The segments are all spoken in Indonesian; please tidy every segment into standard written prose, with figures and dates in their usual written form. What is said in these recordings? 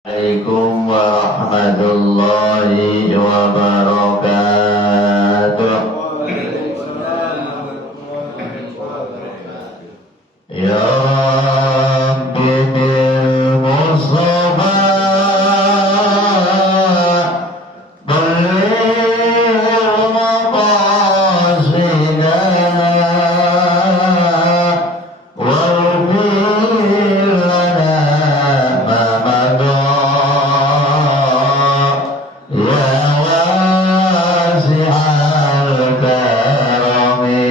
Assalamualaikum warahmatullahi wabarakatuh. Ya Rabbi bil Mustafa balligh maqasidana waghfir lana ma madha ya wasi'al karami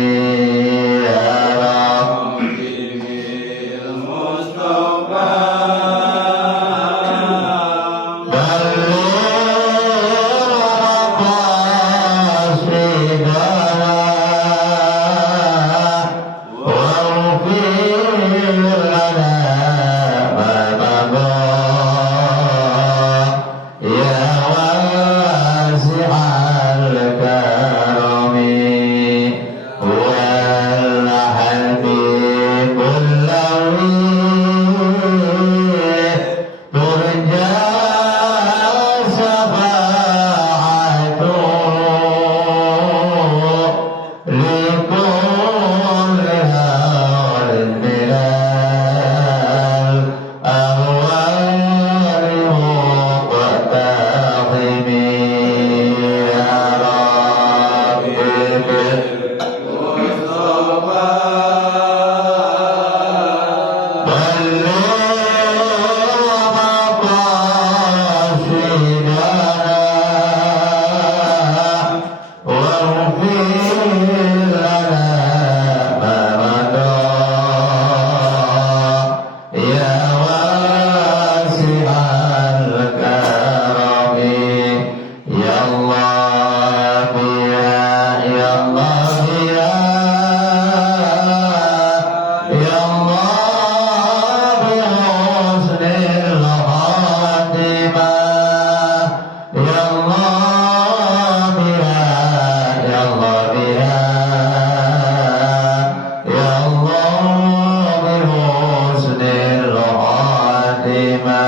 ya Rabbi bil Mustafa balligh maqasidana waghfir lana ma madha ya wasi'al karami wal habibul lawi turja syafa'atu likulli hawlin minal ahwali muqtahimi ya Rabbi bil Mustafa balligh maqasidana waghfir lana ma madha ya wasi'al karami ya Allah ya Allah ya Allah bi husnil khatimah ya Allah ya Allah ya Allah bi husnil khatimah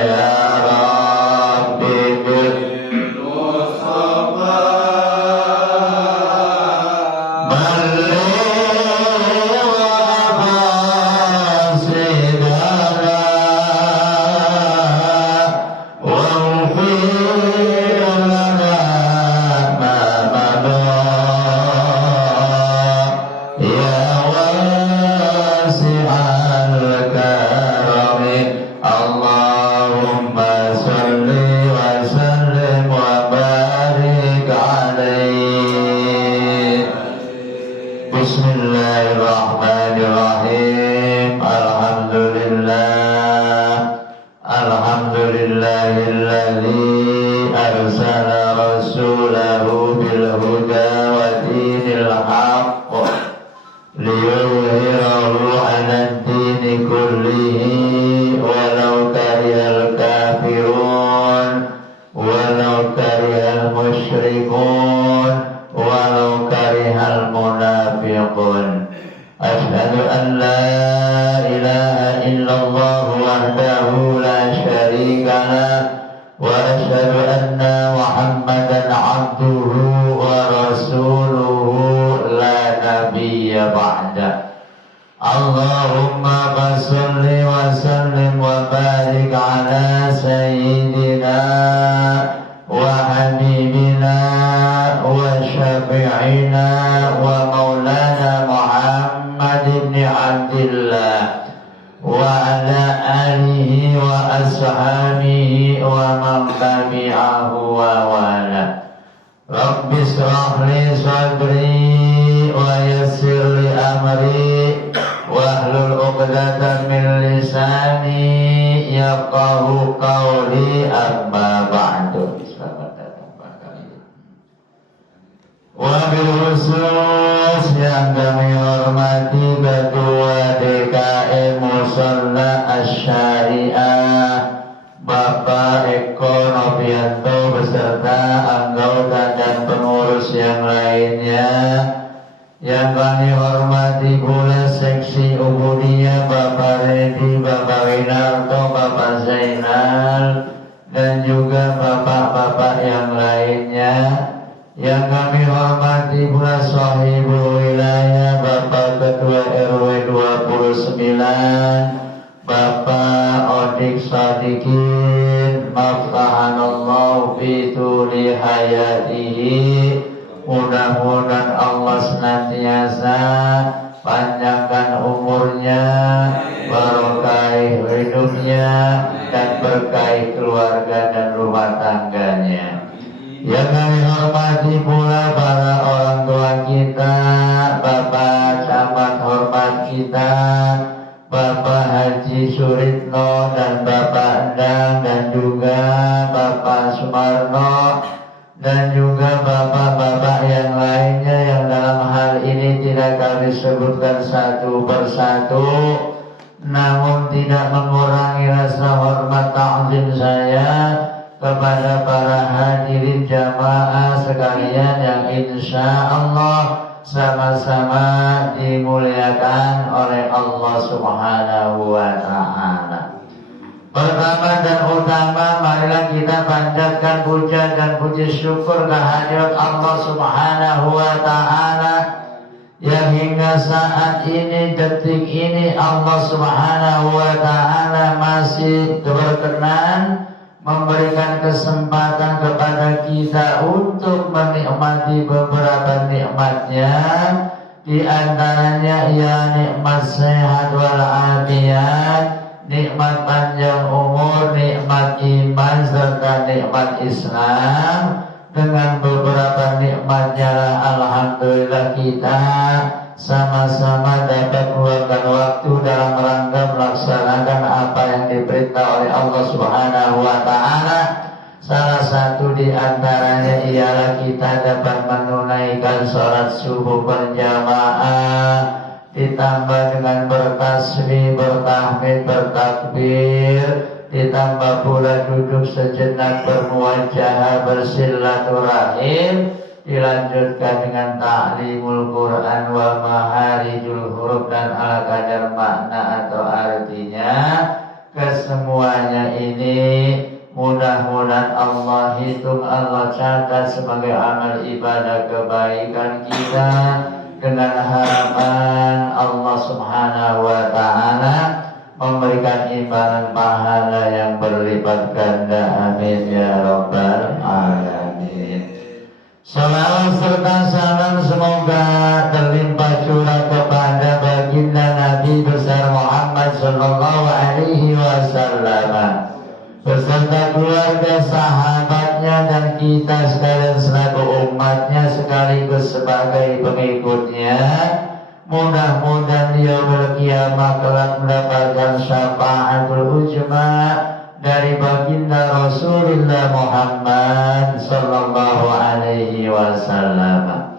ya Rabbi bil Mustafa balligh maqasidana waghfir lana ma madha ya wasi'al karami Allahumma salli wa sallim wa barik alaihi. Bismillahirrahmanirrahim. Alhamdulillahilladzi arsala rasulahu bil huda wa dinil haqq liyudhhirahu 'alad dini kullihi walau karihal kafirun walau karihal musyrikun walau karihal munafiqun. Asyhadu an la ilaha illallah wahdahu la syarika lah wa asyhadu anna Muhammadan abduhu wa rasuluhu la nabiyya ba'da. Allahumma salli wa sallim wa barik ala sayyidina wa habibina wa syafi'ina wa maulana Muhammad ibn Abdillah wa ala alihi wa ashabihi wa man tabi'ahu wa wala. Rabbi shrah li sadri wa yassir li amri wahlul 'uqdatam min lisani yafqahu qawli amma ba'du. Wabil khusus yang kami hormati Ketua DKM Musalla Asy-Syariah Bapak Eko Novianto beserta anggota dan pengurus yang lainnya, yang kami hormati pula seksi Ubudiyah Bapak Redi, Bapak Winarto, Bapak Zainal, meninggal, dan juga bapak-bapak yang lainnya. Yang kami hormati pula sahibul wilayah Bapak Ketua RW 29 Bapak Odik Sadikin, maftahanallahu fi tuli hayatihi. Mudah-mudahan Allah senantiasa panjangkan umurnya, barokai hidupnya, dan berkahi keluarga dan rumah tangganya. Yang kami hormati pula para orang tua kita, Bapak Camat hormat kita, Bapak Haji Suritno dan Bapak Endang, dan juga Bapak Sumarno, dan juga bapak-bapak yang lainnya yang dalam hal ini tidak kami sebutkan satu persatu, namun tidak mengurangi rasa hormat ta'zim saya kepada para hadirin jamaah sekalian yang insya Allah sama-sama dimuliakan oleh Allah Subhanahu wa Ta'ala. Pertama dan utama, marilah kita panjatkan puja dan puji syukur kehadirat Allah Subhanahu wa Ta'ala yang hingga saat ini, detik ini, Allah Subhanahu wa Ta'ala masih berkenan memberikan kesempatan kepada kita untuk menikmati beberapa nikmatnya. Di antaranya ya nikmat sehat wal afiyat, nikmat panjang umur, nikmat iman, serta nikmat Islam. Dengan beberapa nikmatnya lah alhamdulillah kita sama-sama dapat meluangkan waktu dalam rangka melaksanakan apa yang diperintah oleh Allah Subhanahu wa Ta'ala. Salah satu di antaranya ialah kita dapat menunaikan sholat subuh berjamaah, ditambah dengan bertasbih, bertahmid, bertakbir, ditambah pula duduk sejenak bermuajahah, bersilaturahim, dilanjutkan dengan ta'limul Quran wa maharijul huruf dan ala kadar makna atau artinya. Kesemuanya ini mudah-mudahan Allah hitung, Allah catat sebagai amal ibadah kebaikan kita, dengan harapan Allah Subhanahu wa Ta'ala memberikan imbalan pahala yang berlipat ganda. Amin ya rabbal alamin. Salawat serta salam semoga terlimpah curah kepada baginda Nabi besar Muhammad sallallahu alaihi wasallam beserta keluarga, sahabatnya, dan kita sekalian selaku umatnya sekaligus sebagai pengikutnya. Mudah-mudahan yaumul qiyamah kelak mendapatkan syafaatul uzma dari baginda Rasulullah Muhammad sallallahu alaihi wasallam.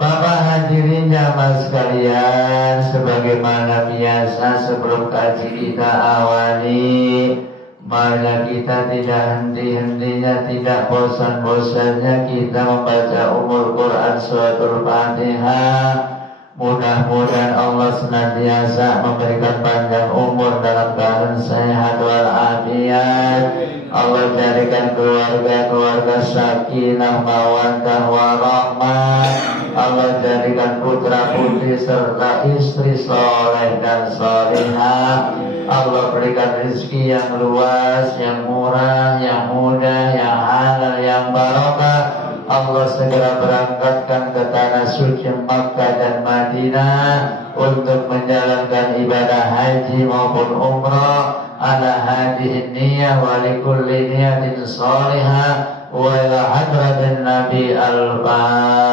Bapak hadirin jamaah sekalian, sebagaimana biasa sebelum kaji kita awali, marilah kita tidak henti-hentinya, tidak bosan-bosannya kita membaca umul Quran suratul Fatihah. Mudah-mudahan Allah senantiasa memberikan panjang umur dalam keadaan sehat wal afiyat. Allah jadikan keluarga-keluarga sakinah mawaddah warahmah. Allah jadikan putra putri serta istri soleh dan solehah. Allah berikan rezeki yang luas, yang murah, yang mudah, yang halal, yang barokah. Allah segera berangkatkan ke tanah suci Makkah dan Madinah untuk menjalankan ibadah haji maupun umrah ala hadhihi niyyah wa likulli niyatin shalihah wa ila hadratin Nabi al-Fatihah.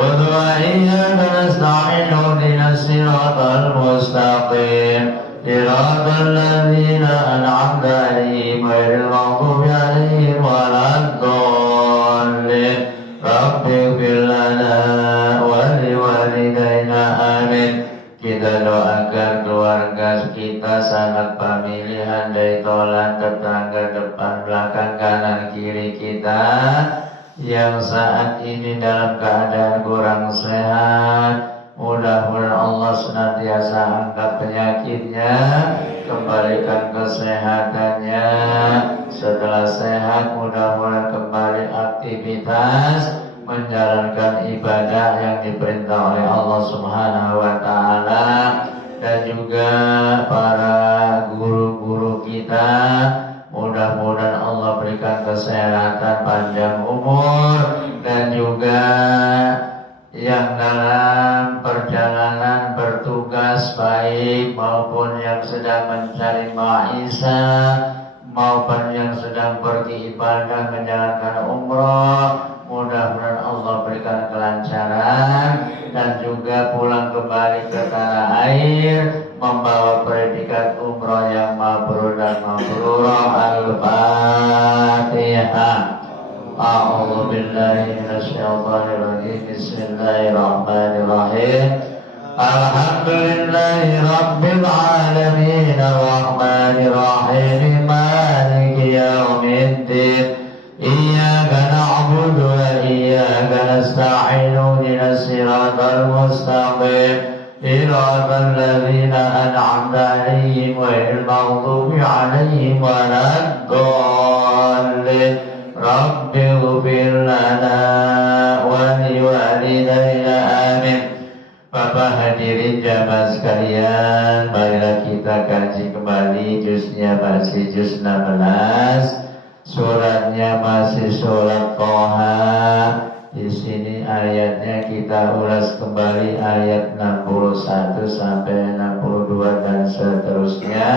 وإياك نستعين اهدنا الصراط المستقيم صراط الذين أنعمت عليهم غير المغضوب عليهم ولا الضالين رب اغفر لنا ولوالدينا آمين. Kita doakan keluarga kita, sanak pemilihan, dari tolan, tetangga, depan belakang, kanan kiri kita yang saat ini dalam keadaan kurang sehat. Mudah-mudahan Allah senantiasa angkat penyakitnya, kembalikan kesehatannya. Setelah sehat, mudah-mudahan kembali aktivitas, menjalankan ibadah yang diperintah oleh Allah Subhanahu wa Ta'ala. Dan juga para guru-guru kita, mudah-mudahan Allah berikan kesehatan, panjang umur. Dan juga yang dalam perjalanan bertugas baik maupun yang sedang mencari ma'isah maupun yang sedang pergi ibadah menjalankan umroh, mudah-mudahan Allah berikan kelancaran. Dan juga pulang kembali ke tanah air membawa predikat umroh yang mabrur dan mabrurah. Al-Fatihah. A'udzu billahi minasyaitonir rajim. Bismillahirrahmanirrahim. Alhamdulillahi rabbil alamin arrahmanir rahim maliki yaumiddin. Iyyaka na'budu wa iyyaka nasta'in ihdinas siratal mustaqim. Siratal ladzina an'amta 'alaihim ghairil maghdubi 'alaihim waladdallin. Rabbi ighfir lana wa liwalidayna amin. Bapak hadirin jamaah sekalian, marilah kita kaji kembali juznya masih juz 16, suratnya masih surat Toha. Di sini ayatnya kita ulas kembali ayat 61 sampai 62 dan seterusnya.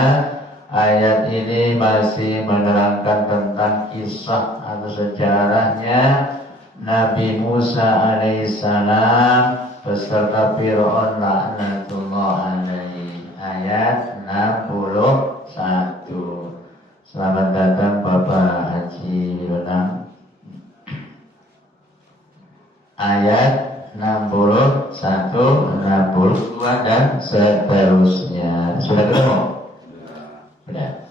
Ayat ini masih menerangkan tentang kisah atau sejarahnya Nabi Musa alaihissalam beserta Fir'aun laknatullah alaihi. Ayat 61. Selamat datang Bapak Haji Wilunam. Ayat 61, 62 dan seterusnya. Sudah ketemu? Sudah.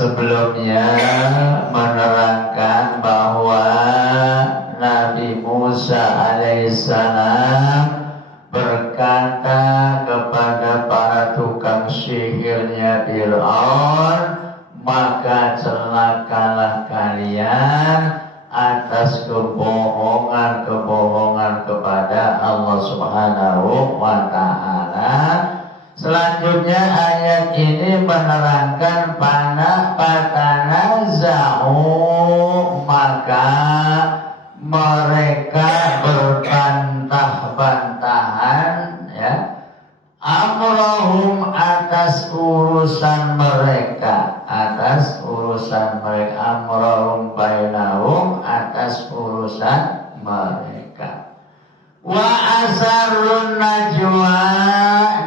Sebelumnya menerangkan bahwa Nabi Musa alaihissalam berkata kepada para tukang sihirnya Fir'aun, maka celakalah kalian atas kebohongan kepada Allah Subhanahu wa Ta'ala. Selanjutnya ayat ini menerangkan patanaza'u, maka mereka berbantah-bantahan, ya, amrahum atas urusan mereka, amrahum bainahum atas urusan mereka. Wa asarrun najwa,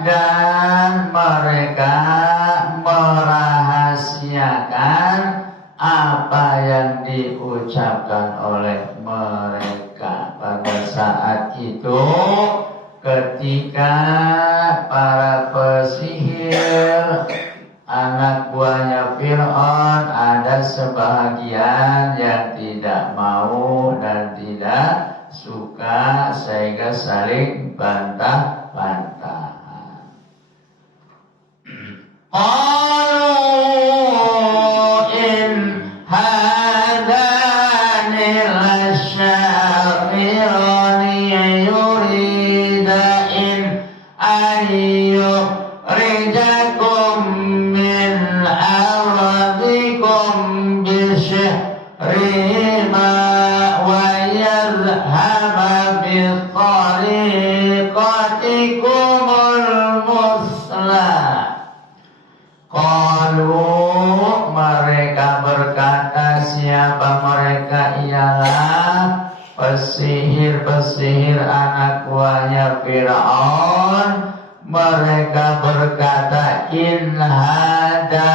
dan mereka merahasiakan apa yang diucapkan oleh mereka pada saat itu, ketika para pesihir anak buahnya Fir'aun ada sebahagian yang tidak mau dan tidak suka, sehingga saling bantah-bantahan. Qalu in hadani lasyafirani yurida in ayyurijakum min aradikum bisyihrima wa yadhhaba bitariqatikumul muslah. Qalu mereka berkata, siapa mereka ialah pesihir-pesihir anak buahnya Fir'aun. Mereka berkata, in hadani,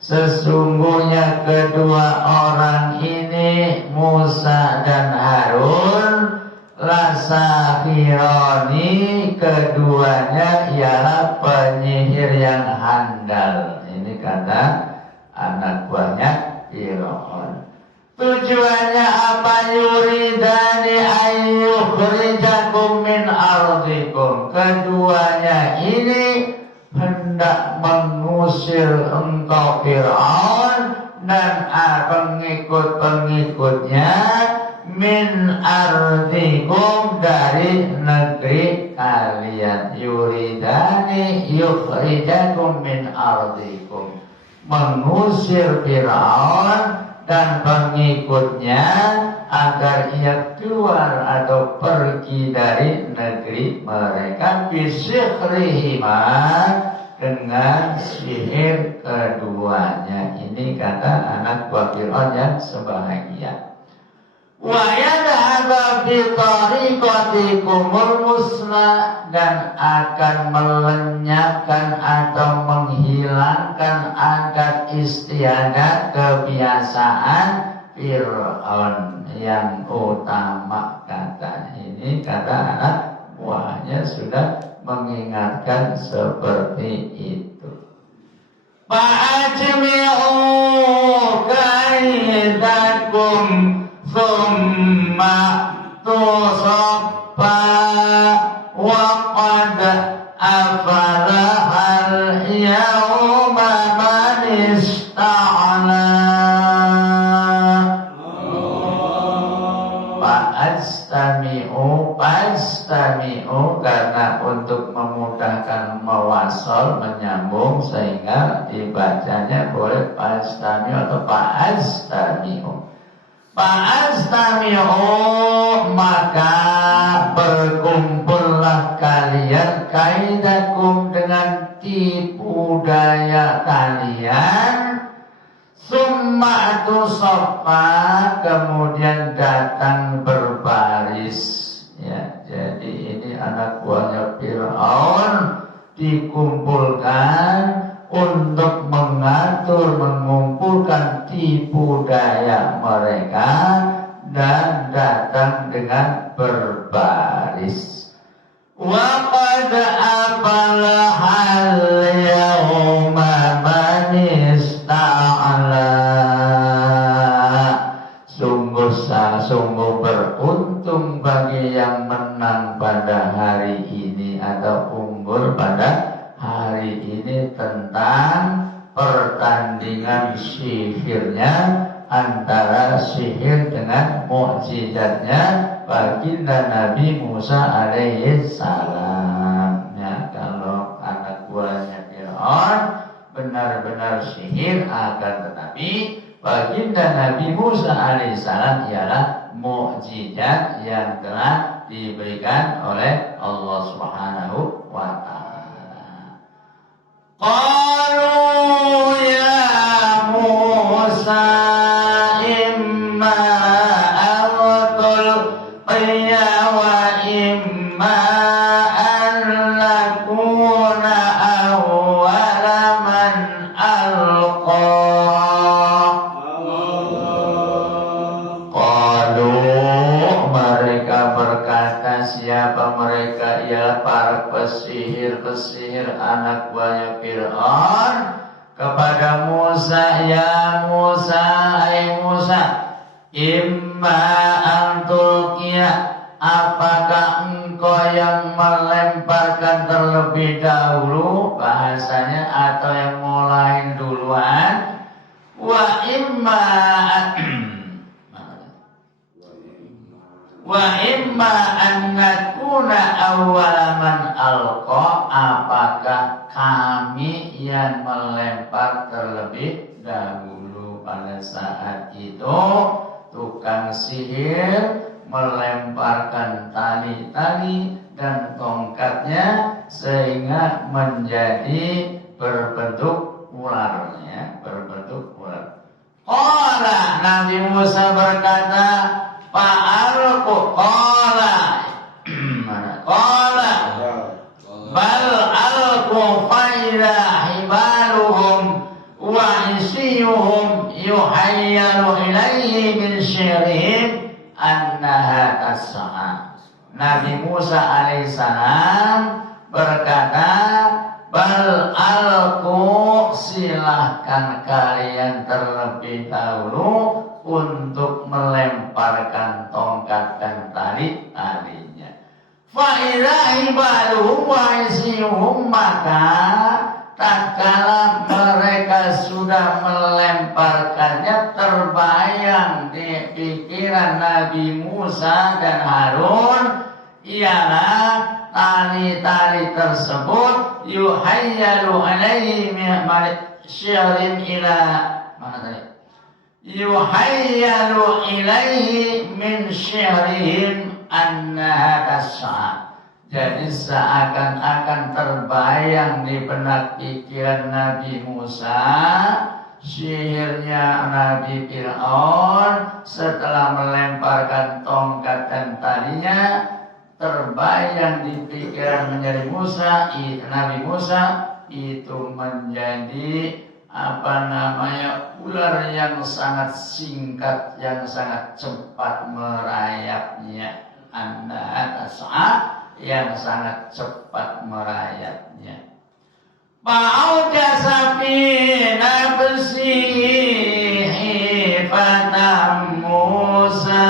sesungguhnya kedua orang ini Musa dan Harun, lasahironi, keduanya ialah penyihir yang handal. Ini kata anak buahnya Fir'aun. Tujuannya apa? Yuridani ayyukhrijakum min ardikum. Keduanya ini hendak mengusir engkau Fir'aun dan pengikut-pengikutnya min ardikum, dari negeri kalian. Yuridani yukhrijakum min ardikum, mengusir Fir'aun dan pengikutnya agar ia keluar atau pergi dari negeri mereka. Bisihrihima, dengan sihir keduanya. Ini kata anak buah Fir'aun yang sebahagia. Wa yadhaba bi tariqatikumul musla, dan akan melenyapkan atau menghilangkan adat istiadat kebiasaan Fir'aun yang utama. Kata ini, kata anak buahnya sudah mengingatkan seperti itu. Fa'ajmi'u kaidakum thumma tusaffa wa qad afalahal yawma man ista'ala. Pastami'u, karena untuk memudahkan mewasol, menyambung, sehingga dibacanya boleh pastami'u atau pastami'u. Fa'astami'u, maka berkumpullah kalian, kaidakum, dengan tipu daya kalian. Summa tusaffa, kemudian datang berbaris. Ya, jadi ini anak buahnya Fir'aun dikumpulkan untuk mengatur, mengumpulkan tipu daya mereka, dan datang dengan berbaris. Wa qad afalahal yawma man ista'ala. Sungguh beruntung bagi yang menang pada hari ini atau unggul pada hari ini tentang pertandingan sihirnya, antara sihir dengan mukjizatnya baginda Nabi Musa alaihi salam. Ya, kalau anak buahnya Fir'aun benar-benar sihir, akan tetapi baginda Nabi Musa alaihissalam ialah mukjizat yang telah diberikan oleh Allah Subhanahu wa ta'ala. Qalu ya Musa imma al-tulqiya wa imma an nakuna awwala man alqa. Siapa mereka? Ialah para pesihir-pesihir anak buahnya Fir'aun kepada Musa, ya Musa, hai Musa, imma antulkiya, apakah engkau yang melemparkan terlebih dahulu, bahasanya, atau yang mulai duluan. Wa imma an nakuna awwala man alqa, apakah kami yang melempar terlebih dahulu. Pada saat itu tukang sihir melemparkan tali-tali dan tongkatnya sehingga menjadi berbentuk ular, ya, berbentuk ular. Qala, Nabi Musa berkata, fa'alqu, qala bal alqu fa'idha hibaluhum wa isiyuhum yuhayyalu ilayhi min syirihim annaha tas'a. Nabi Musa alaihissalam berkata, bal alqu, silahkan kalian terlebih dahulu untuk melemparkan tongkat dan tali-talinya. Fa idza hibaluhum wa isiyuhum, maka tatkala mereka sudah melemparkannya, terbayang di pikiran Nabi Musa dan Harun ialah tali-tali tersebut yuhayyalu alaihi min syirin ila mana tadi? Yuhayyalu ilaihi min syirihim annaha tas'a. Jadi seakan-akan terbayang di benak pikiran Nabi Musa sihirnya Nabi Fir'aun setelah melemparkan tongkat dan talinya. Terbayang di pikiran menjadi Nabi Musa itu menjadi ular yang sangat singkat, yang sangat cepat merayapnya, yang sangat cepat merayapnya. Fa'auja fi nafsihi fatam Musa,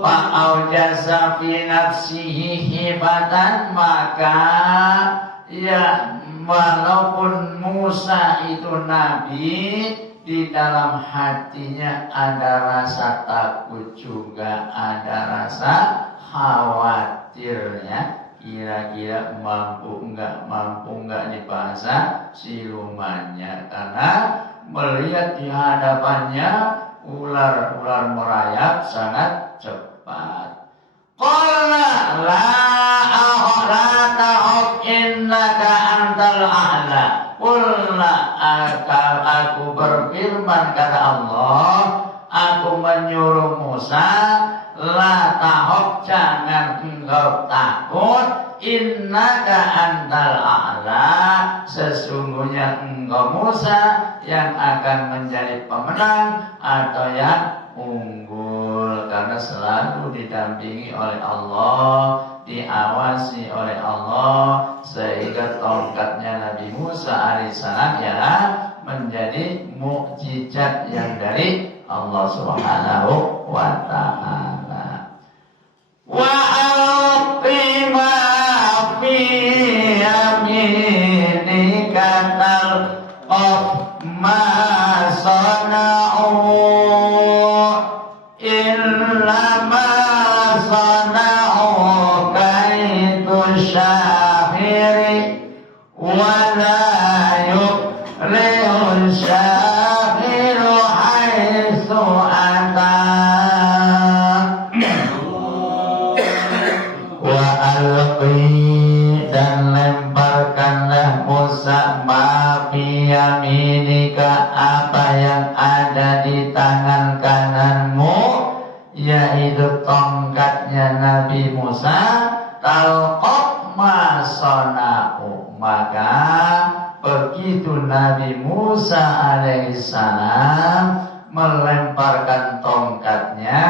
fa'aujasa fi nafsihi hibatan, maka ya walaupun Musa itu nabi, di dalam hatinya ada rasa takut juga, ada rasa khawatirnya, kira-kira mampu enggak nih bahasa silumannya, karena melihat di hadapannya ular merayap sangat cepat. Qala la ta'uf innaka antal a'la. Qulna, aku berfirman kata Allah, aku menyuruh Musa, la ta'uf, jangan engkau takut, innaka antal a'la, sesungguhnya engkau Musa yang akan menjadi pemenang atau yang unggul, karena selalu didampingi oleh Allah, diawasi oleh Allah, sehingga tongkatnya Nabi Musa alaihissalam ialah menjadi mukjizat yang dari Allah Subhanahu wa ta'ala. Wa alqi ma fi yaminika talqaf ma sana'u yaitu tongkatnya Nabi Musa, talqaf ma sana'u, maka begitu Nabi Musa alaihissalam melemparkan tongkatnya,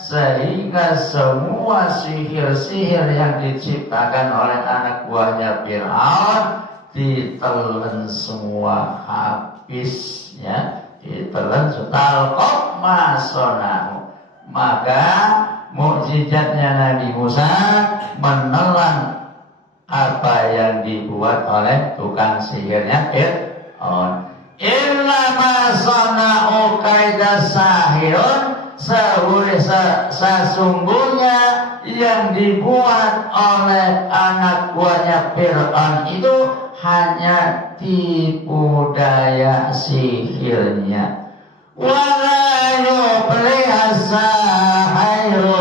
sehingga semua sihir-sihir yang diciptakan oleh anak buahnya Fir'aun ditelan semua habis, ya, ditelan. Talqaf ma sana'u, maka mukjizatnya Nabi Musa menelan apa yang dibuat oleh tukang sihirnya Fir'aun. Illa ma sana'u kaida sahirun, sesungguhnya yang dibuat oleh anak buahnya Fir'aun itu hanya tipu daya sihirnya. Wala yufliha sahiru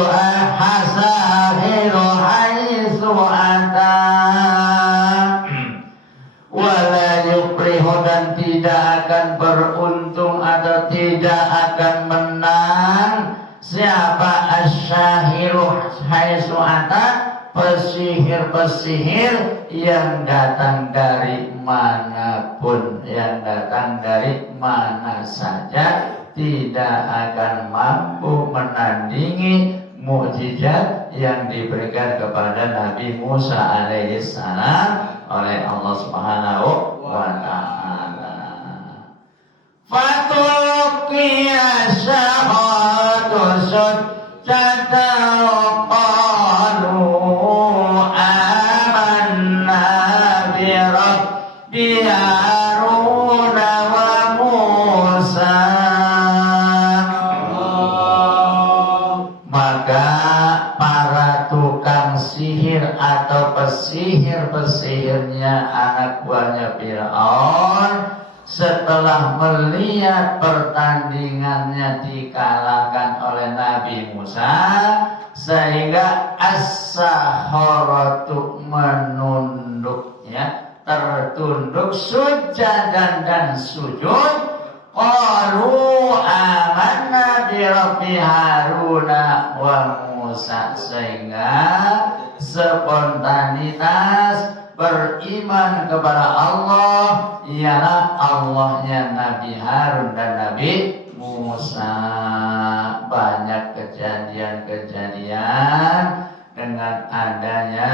haitsu ata, pesihir yang datang dari manapun, yang datang dari mana saja, tidak akan mampu menandingi mukjizat yang diberikan kepada Nabi Musa alaihissalam oleh Allah Subhanahu wa ta'ala. Fatuqiya syahadu sujjatan qalu amanna bi rabbi Harun wa Musa. Maka para tukang sihir atau pesihir-pesihirnya anak buahnya Fir'aun setelah melihat pertandingannya dikalahkan oleh Nabi Musa, sehingga as-saharatu menunduk, ya, tertunduk sujadan dan sujud. Qalu amanna bi rabbi Haruna wa Musa, sehingga spontanitas beriman kepada Allah ialah Allahnya Nabi Harun dan Nabi Musa. Banyak kejadian-kejadian dengan adanya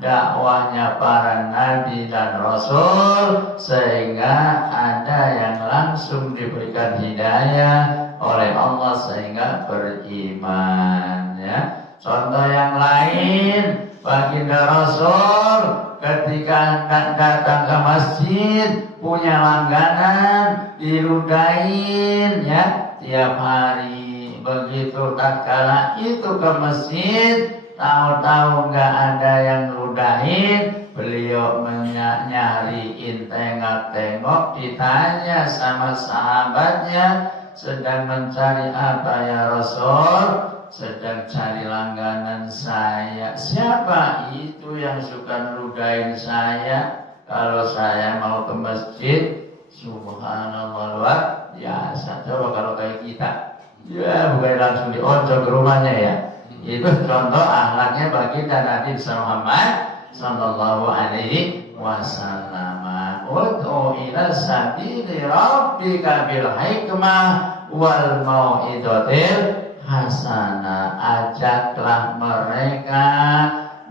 dakwahnya para nabi dan rasul, sehingga ada yang langsung diberikan hidayah oleh Allah sehingga beriman, ya. Contoh yang lain, baginda Rasul ketika datang ke masjid punya langganan diludahin, ya, tiap hari. Begitu tatkala itu ke masjid, tahu-tahu nggak ada yang ludahin, beliau nyariin, tengok-tengok, ditanya sama sahabatnya, sedang mencari apa ya Rasul? Sedang cari langganan saya. Siapa itu yang suka ludahin saya kalau saya mau ke masjid? Subhanallah, luar biasa. Coba kalau kayak kita, ya bukan langsung dioncol ke rumahnya, ya. Itu contoh akhlaknya baginda Nabi Muhammad sallallahu alaihi wasallam. Ud'u ila sabili rabbika bil hikmah wal mau'izatil hasanah. Ajaklah mereka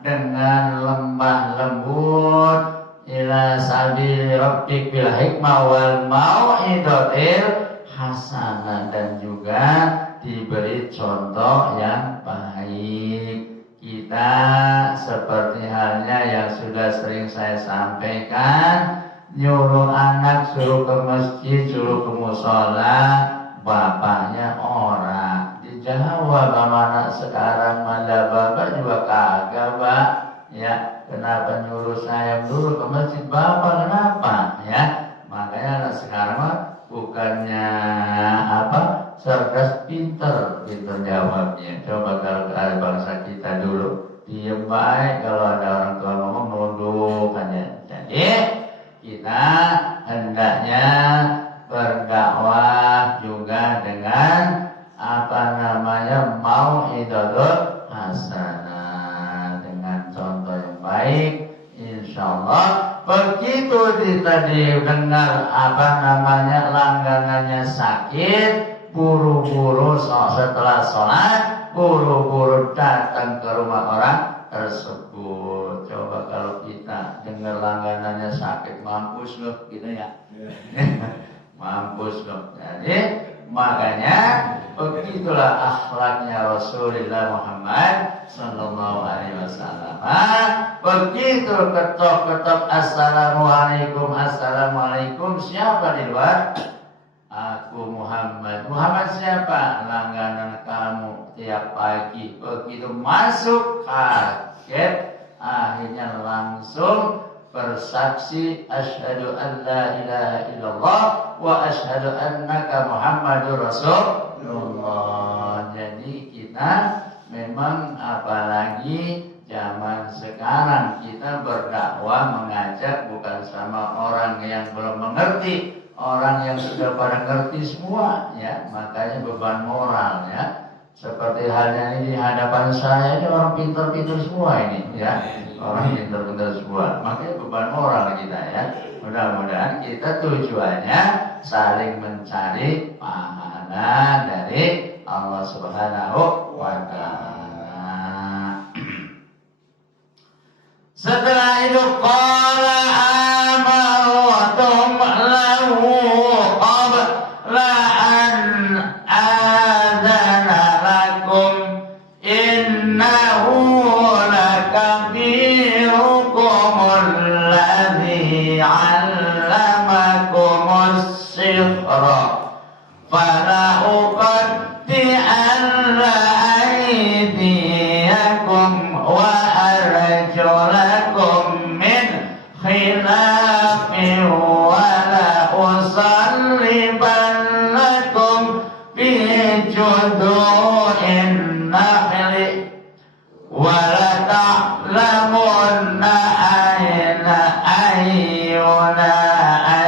dengan lemah lembut ila sabili rabbik bil hikmah wal mau'izatil hasanah, dan juga diberi contoh yang baik. Kita seperti halnya yang sudah sering saya sampaikan, nyuruh anak suruh ke masjid, suruh ke musola, bapaknya orang dijawab sama anak sekarang, mana bapak juga kagak, Pak, ya. Kenapa nyuruh saya dulu ke masjid, bapak kenapa, ya. Makanya anak sekarang bukannya cerdas, pinter jawabnya. Coba kalau ada bangsa kita dulu diem baik, kalau ada orang tua ngomong nunduk aja. Jadi kita hendaknya berdakwah juga dengan mau'izatul hasanah, dengan contoh yang baik. Insyaallah begitu tadi dengar langganannya sakit, buru-buru setelah sholat, buru-buru datang ke rumah orang tersebut. Coba kalau kita dengar langganannya sakit, mampus loh, gitu ya. Mampus loh. Jadi makanya begitulah akhlaknya Rasulullah Muhammad sallallahu alaihi wasallam. Begitu ketok-ketok assalamualaikum, assalamualaikum, siapa di luar? Aku Muhammad. Muhammad siapa? Langganan kamu tiap pagi. Begitu masuk kaget, akhirnya langsung bersaksi asyhadu an la ilaha illallah wa asyhadu annaka Muhammadur Rasulullah. Jadi kita memang apalagi zaman sekarang, kita berdakwah mengajak bukan sama orang yang belum mengerti, orang yang sudah pada ngerti semua, ya. Makanya beban moral, ya. Seperti halnya ini di hadapan saya ini orang pintar-pintar semua ini ya. Orang pintar-pintar semua. Makanya beban moral kita ya. Mudah-mudahan kita tujuannya saling mencari pahala dari Allah Subhanahu wa Ta'ala. Setelah itu qala amantum lahu qabla an adana lakum innahu lakabirukum alladhi 'allamakumus sihra fala uqatti'anna aydiyakum wa arjulakum min khilafin wa la usallibannakum fi judu'in nakhli wa la ta'lamunna ayyuna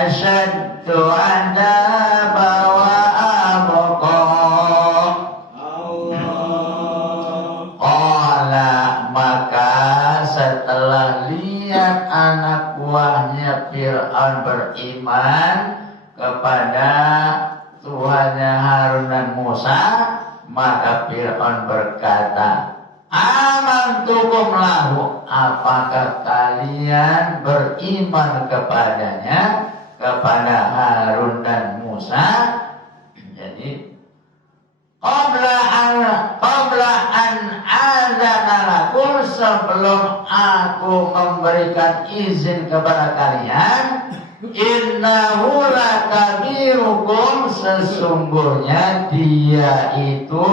ashaddu 'adaba wa abqa. Qala, maka setelah lihat anak buahnya Fir'aun beriman kepada Tuhannya Harun dan Musa, maka Fir'aun berkata, amantukum lahu, apakah kalian beriman kepadanya, kepada Harun dan Musa? Jadi qabla an adzana lakum, sebelum aku memberikan izin kepada kalian, innahu lakabirukum, sesungguhnya dia itu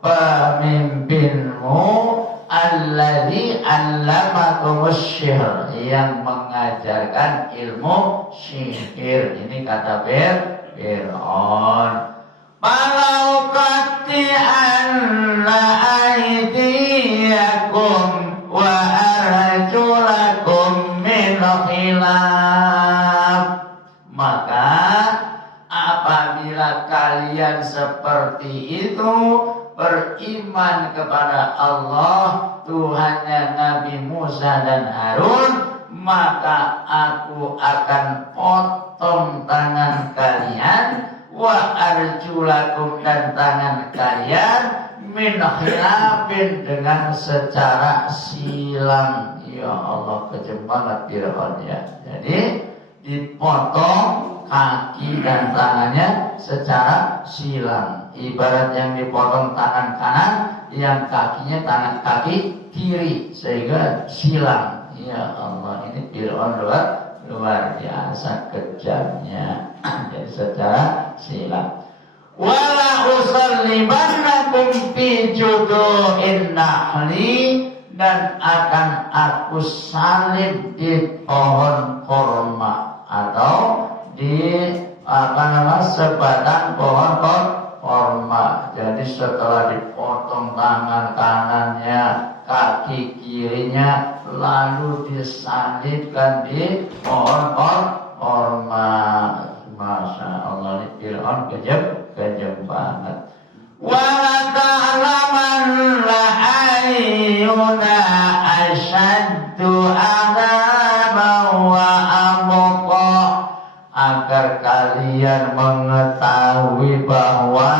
pemimpinmu, alladzi 'allamakumus syihr, yang mengajarkan ilmu sihir. Ini kata Fir'aun. Falau qatti'anna aydiyakum wa arjulakum min khilaf, maka apabila kalian seperti itu beriman kepada Allah Tuhannya Nabi Musa dan Harun, maka aku akan potong tangan kalian, wa arjulakum, dan tangan kalian, min khilafin, dengan secara silang. Ya Allah, kejam banget Fir'aun ya. Jadi dipotong kaki dan tangannya secara silang. Ibarat yang dipotong tangan kanan, yang kakinya tangan kaki kiri, sehingga silang. Ya Allah, ini Fir'aun luar biasa kejamnya. Jadi secara silang. Wala usallibannakum fi judu'in nakhli, dan akan aku salib di pohon korma, atau di sebatang pohon korma. Jadi setelah dipotong tangan kanannya, kaki kirinya, lalu disalibkan di pohon korma. Masya Allah, ini Fir'aun kejam banget. Wa ta'lamanna ayyuna asyaddu 'adzaban wa abqa, agar kalian mengetahui bahwa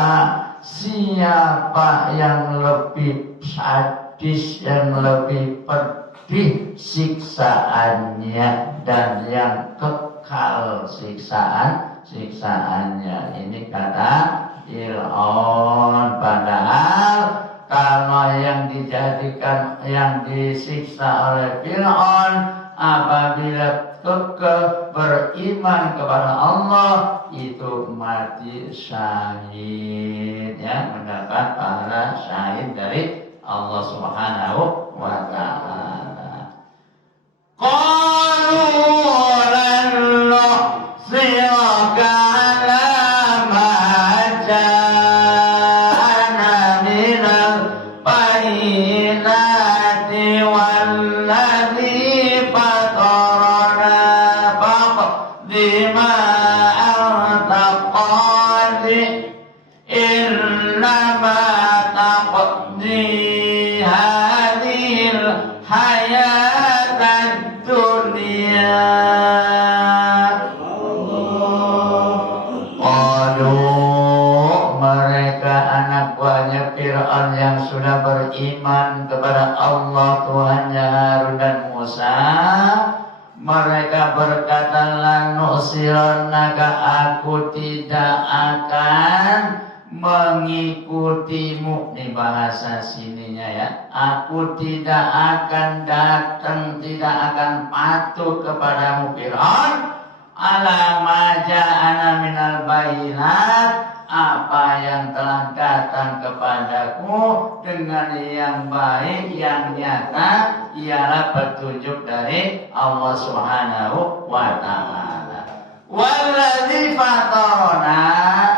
siapa yang lebih sadis, yang lebih pedih siksaannya, dan yang kekal siksaannya. Ini kata Fir'aun. Padahal kalau yang disiksa oleh Fir'aun apabila kekeh beriman kepada Allah, itu mati syahid, ya, mendapat pahala syahid dari Allah Subhanahu wa Ta'ala. Qalu lan nu'thiraka 'ala ma ja'ana minal bayyinati walladzi fatarana faqdi ma anta qadi innama dunia. Mereka anak buahnya Fir'aun yang sudah beriman kepada Allah Tuhannya Harun dan Musa, mereka berkata, lanusirannaka, aku tidak akan mengikutimu. Ini bahasa sininya ya, aku tidak akan datang, tidak akan patuh kepadamu Fir'aun, ala ma ja'ana minal bayinat, apa yang telah datang kepadaku dengan yang baik, yang nyata, ialah petunjuk dari Allah Subhanahu wa ta'ala. Walladzi fatarana,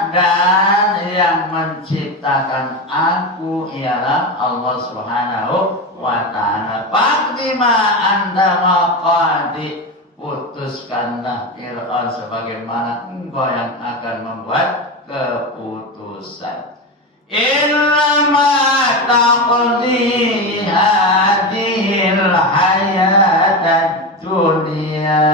dan yang menciptakan aku ialah Allah Subhanahu wa ta'ala. Faqdima anta maqadi, putuskanlah Fir'aun sebagaimana engkau yang akan membuat keputusan. Innama taqdi hadhil hayatad dunya,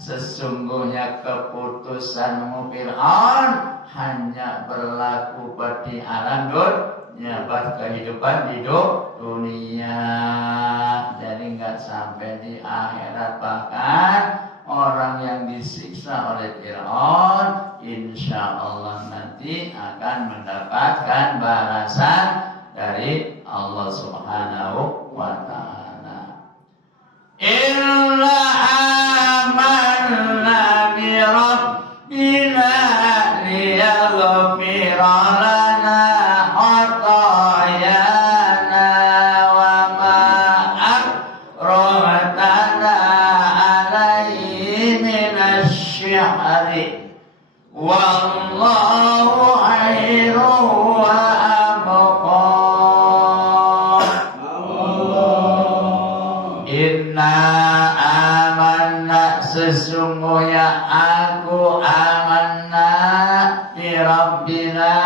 sesungguhnya keputusanmu Fir'aun hanya berlaku pada alam dunia, pada kehidupan di dunia. Jadi enggak sampai di akhirat. Bahkan orang yang disiksa oleh Fir'aun, insya Allah nanti akan mendapatkan balasan dari Allah Subhanahu wa ta'ala. Illa amanna bi rabbina liyaghfira lana khatayana wa ma akrahtana alaihi minasyihri wallahu khairu wa abqa. Inna amanna, sesungguhnya aku amanna bi rabbina,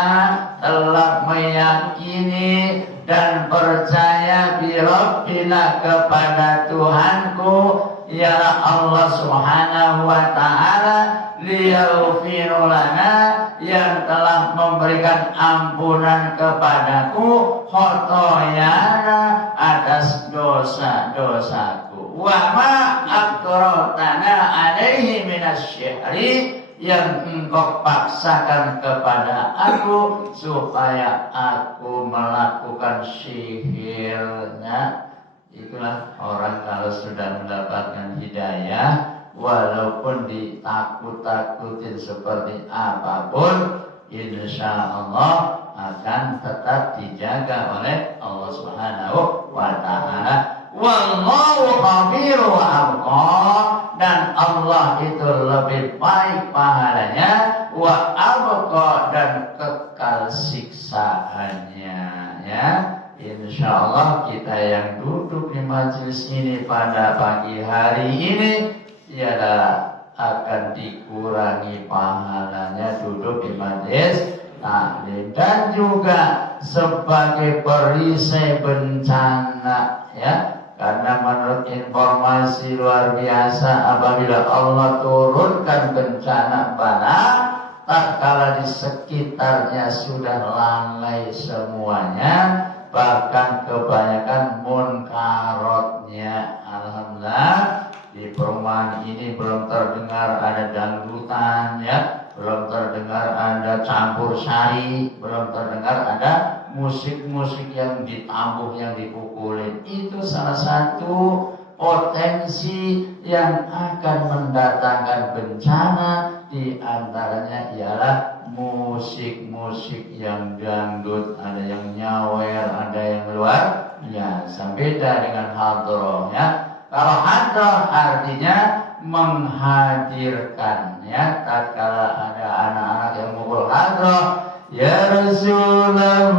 telah meyakini dan percaya bi rabbina, kepada Tuhanku ya Allah Subhanahu wa ta'ala, liyaghfiru lana, yang telah memberikan ampunan kepadaku, khotoyana, atas dosa-dosaku, wa ma akrotana alaihi minasyihri, yang engkau paksakan kepada aku supaya aku melakukan sihirnya. Itulah orang kalau sudah mendapatkan hidayah, walaupun ditakut-takutin seperti apapun, insya Allah akan tetap dijaga oleh Allah Subhanahu wa ta'ala. Wallahu khabiru wa abqa, dan Allah itu lebih baik pahalanya, wa abqa, dan kekal siksaannya. Ya, insya Allah kita yang duduk di majelis ini pada pagi hari ini ialah akan dikurangi pahalanya duduk di majelis taklim, dan juga sebagai perisai bencana, ya. Karena menurut informasi luar biasa, apabila Allah turunkan bencana bala, tatkala di sekitarnya sudah lalai semuanya, bahkan kebanyakan munkarotnya. Alhamdulillah, di perumahan ini belum terdengar ada dangdutan, ya, belum terdengar ada campur sari, belum terdengar ada musik-musik yang ditambuh, yang dipukulin. Itu salah satu potensi yang akan mendatangkan bencana. Di antaranya ialah musik-musik yang dangdut, ada yang nyawer, ada yang luar biasa. Beda dengan hadroh, ya. Kalau hadroh artinya menghadirkan, ya. Tatkala ada anak-anak yang mukul hadroh, ya Rasulullah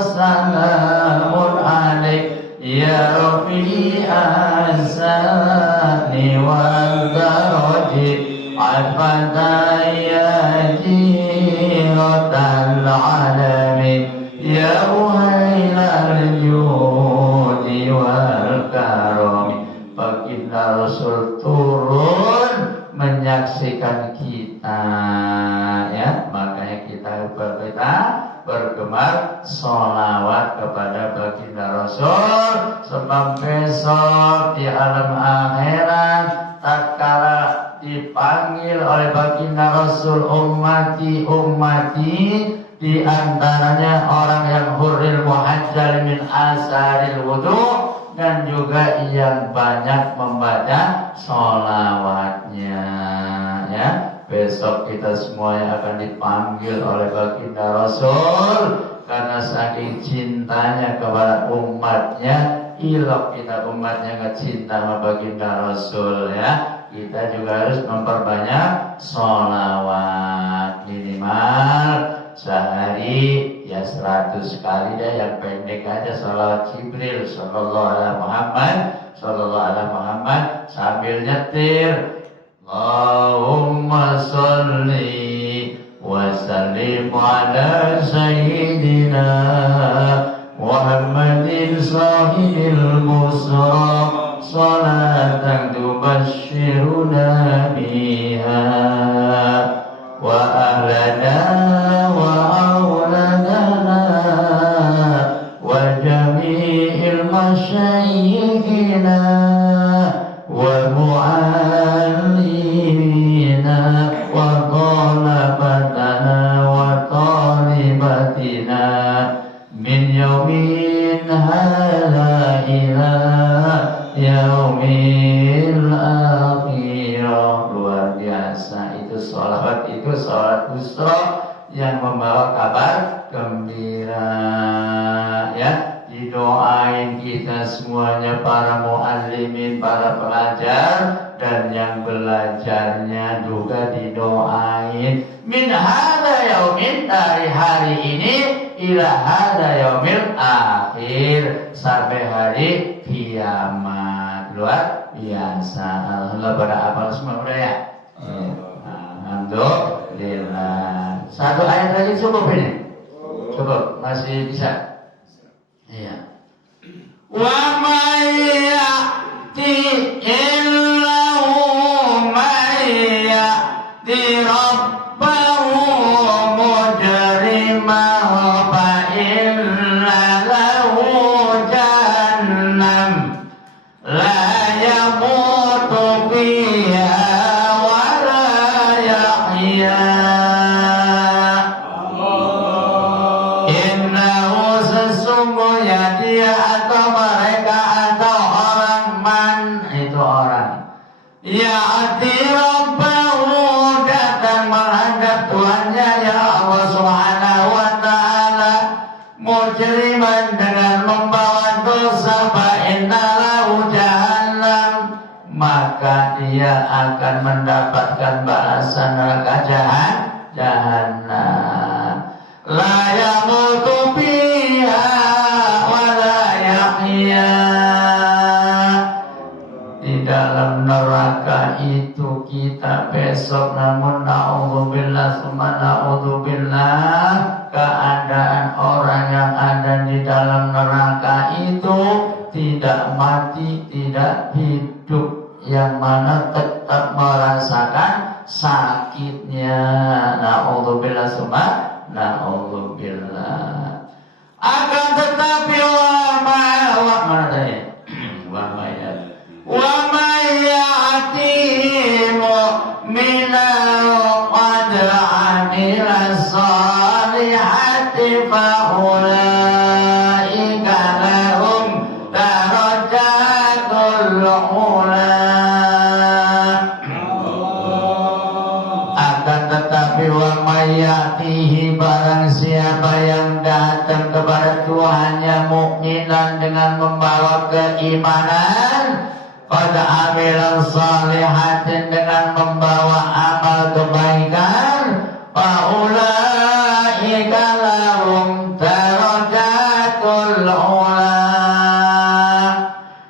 salamun alaik, ya Rafi asani wal darajit, al-fataya jiratal alamin, ya uhailal judi wal karami. baginda Rasul turun menyaksikan kita, ya. Makanya kita bergemar sholawat kepada baginda Rasul, sebab besok di alam akhirat tatkala dipanggil oleh baginda Rasul ummati di antaranya orang yang hurril muhajjal min asaril wudu, dan juga yang banyak membaca sholawatnya, ya. Besok kita semuanya akan dipanggil oleh baginda Rasul karena saking cintanya kepada umatnya, ilok kita umatnya nggak cinta sama baginda Rasul, ya. Kita juga harus memperbanyak sholawat, minimal sehari ya 100 kali deh, yang pendek aja sholawat Jibril sallallahu alaihi Muhammad sambil nyetir, Allahumma sholli wa sallim ala sayyidina Muhammadin sahibil musra salatan tubashshiruna biha wa ahlana wa auladana wa jami'il masyayikhina wa mu'allimina wa talabatana wa talibatina min yaumin hadha ila yaumil akhirah. Luar biasa itu sholawat, itu sholat usra yang membawa kabar gembira, ya. Didoain kita semuanya, para muallimin, para pelajar, dan yang belajarnya juga didoain. Min hadza yaumin, dari hari ini, ila hadza yaumil akhir, sampai hari kiamat. Luar biasa. Alhamdulillah, pada apal semua udah, ya. Alhamdulillah. Satu ayat lagi cukup ini? Cukup, masih bisa. Iya. Wa may ya'ti illahu may ya'ti rabbahu mujrimah fa inna lahu jahannam la yamutu fiha wa la yahya. Innahu sesungguhnya dia atau mereka atau orang man, itu orang ya'ti rabbahu, datang menghadap Tuhannya, ya Allah subhanahu wa ta'ala, mujriman, dengan membawa dosa, fa inna lahu jahannam, maka dia akan mendapatkan balasan neraka jahannam. La yamutu fiha wa la yahya. Di dalam neraka itu kita besok, namun na'udzubillah summa na'udzubillah, keadaan orang yang ada di dalam neraka itu tidak mati, tidak hidup, yang mana tetap merasakan sakitnya. Na'udzubillah summa na'udzubillah. Akan tetapi wa ma ya'ti mu'minan qad 'amila shalihati fa ulaika lahum darajatul ula. Akan tetapi wa mayatihi, barang siapa yang datang kepada Tuhannya mukminan dengan membawa keimanan, pada amil salihatin, dengan membawa amal kebaikan, faulaika lahum darajatul ula,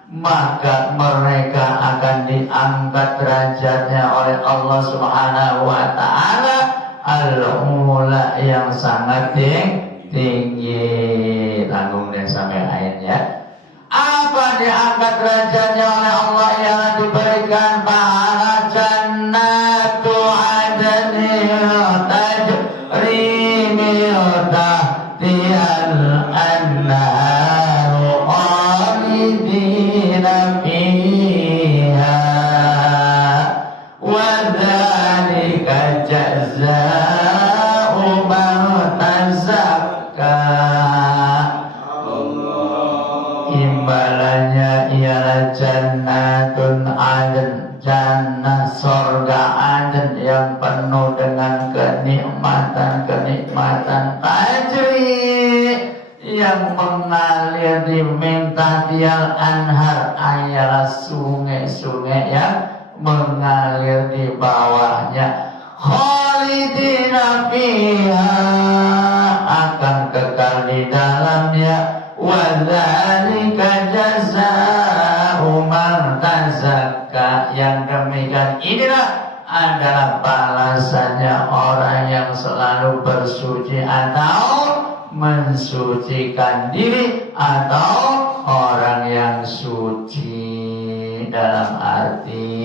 maka mereka akan diangkat derajatnya oleh Allah subhanahu wa ta'ala, al-ula, yang sangat tinggi. Tanggung deh sampai ayatnya. Apa diangkat derajatnya oleh Allah? Ya diberikan pahala jannatu adnin tajri min tahtihal anharu khalidina fiha wa dzalika jazaa'u man tazakka. Imbalannya ialah jannatun adn, jannah sorga adn yang penuh dengan kenikmatan tajri yang mengalir di min tahtihal anhar, ialah sungai-sungai yang mengalir di bawahnya. Khalidina fiha, akan kekal di dalamnya. Wa dzalika jazaa'u man tazakka, yang demikian inilah adalah balasannya orang yang selalu bersuci atau mensucikan diri, atau orang yang suci. Dalam arti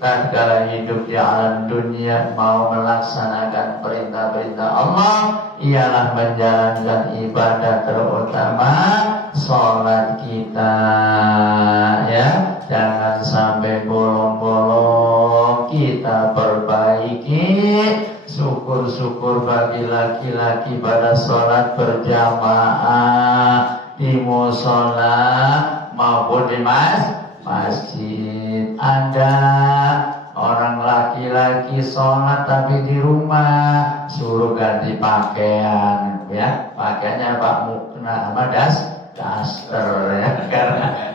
tatkala hidup di alam dunia mau melaksanakan perintah-perintah Allah, ialah menjalankan ibadah terutama sholat kita, ya. Jangan sampai bolong-bolong, kita perbaiki. Syukur-syukur bagi laki-laki pada sholat berjamaah di musola maupun di masjid. Ada orang laki-laki sholat tapi di rumah suruh ganti pakaian, ya. Pakaiannya Pak Mukna sama daster, ya.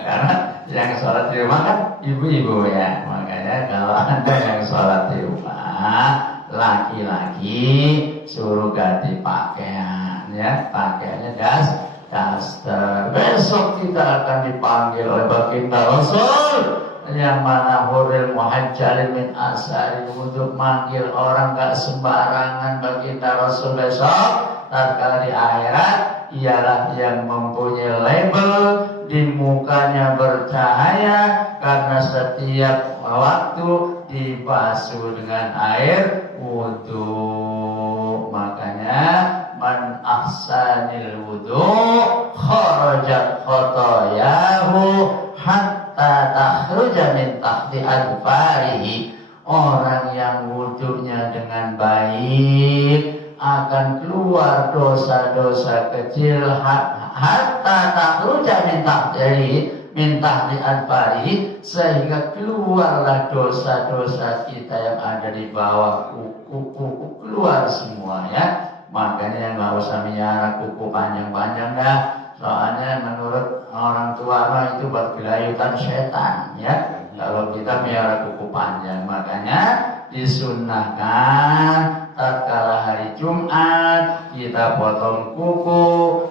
Karena yang sholat di rumah kan ibu-ibu, ya. Makanya kalau ada yang sholat di rumah laki-laki suruh ganti pakaian, ya. Pakaiannya daster. Besok kita akan dipanggil oleh baginda Rasul yang mana huril muhajjalin min asari, untuk manggil orang gak sembarangan. Baginda Rasul besok tatkala di akhirat ialah yang mempunyai label, di mukanya bercahaya karena setiap waktu dibasuh dengan air wudu. Makanya man ahsanil wudu kharajat khotoyahu hatta takhruja min tahti adfarihi. Orang yang wudunya dengan baik akan keluar dosa-dosa kecil hatta takhruja min tahti adfarihi, sehingga keluarlah dosa-dosa kita yang ada di bawah kuku keluar semua, ya. Makanya nggak usah miara kuku panjang-panjang dah. Soalnya menurut orang tua itu buat gelayutan setan, ya. Kalau kita miara kuku panjang, makanya disunnahkan tatkala hari Jumat kita potong kuku,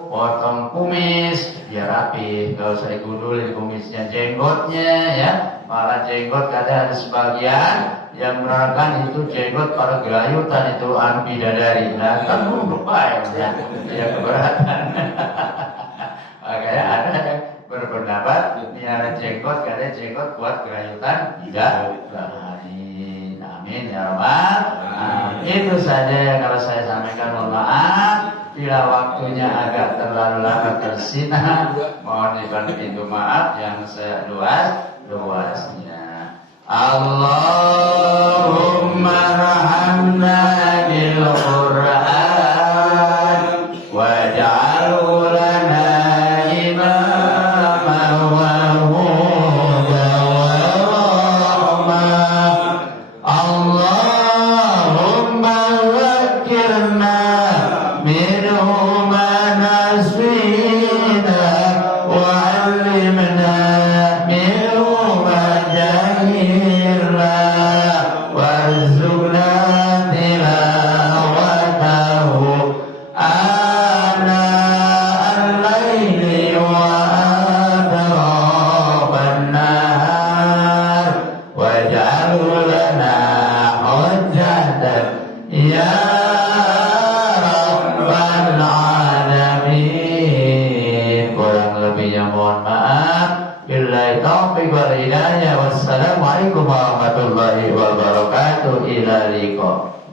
potong kumis biar rapi, nggak usah digundulin kumisnya, jenggotnya, ya. Malah jenggot kadang ada sebagian yang menerangkan itu jenggot para gelayutan itu bidadari. Nah, kan buruk baik, ya. Ya keberatan. Makanya ada yang berpendapat miara jenggot, kadang jenggot buat gelayutan bidadari. Amin ya rabbal alamin. Itu saja yang kalau saya sampaikan. Mohon maaf bila waktunya agak terlalu lama tersinar, mohon diberi pintu maaf yang seluas-luasnya. Allahumma rahamna bil Qur'an waj'alhu lana imaman wa hudan wa rahmah. Allahumma zakkirna minhu ma nasina wa 'allimna minhu ma jahilna warzuqna tilawatahu ana al-laili wa atrafan nahar waj'alhu lana hujjatan ya rabbal alamin. Kurang lebihnya mohon maaf. Billahi Wabillahi taufiq wal hidayah. Wassalamualaikum warahmatullahi wabarakatuh. Ila liqa.